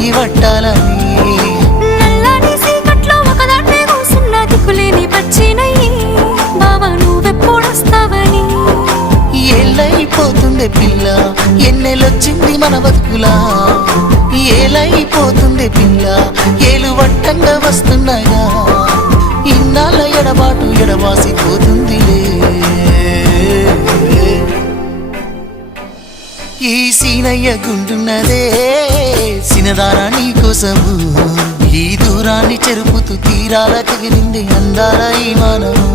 చెయ్యి పట్టాలని నల్లని సీకట్లో ఒకదాన్నే కూసున్న దిక్కులేని పచ్చినయ్యి బావా నువ్వెప్పుడొస్తావని ఏళ్ళైపోతుండే పిల్ల ఎన్నెలొచ్చింది మన బతుకులా ఏలైపోతుండే పిల్ల ఏలు వట్టంగా వస్తున్నాయా ఇన్నాళ్ళ ఎడబాటు ఎడవాసిపోతుందిలే ఈ సీనయ్య గుండున్నదే సినదారా నీ కోసము ఈ దూరాన్ని చెరుపుతూ తీరాల తెగిరింది అందాల ఈ మానవు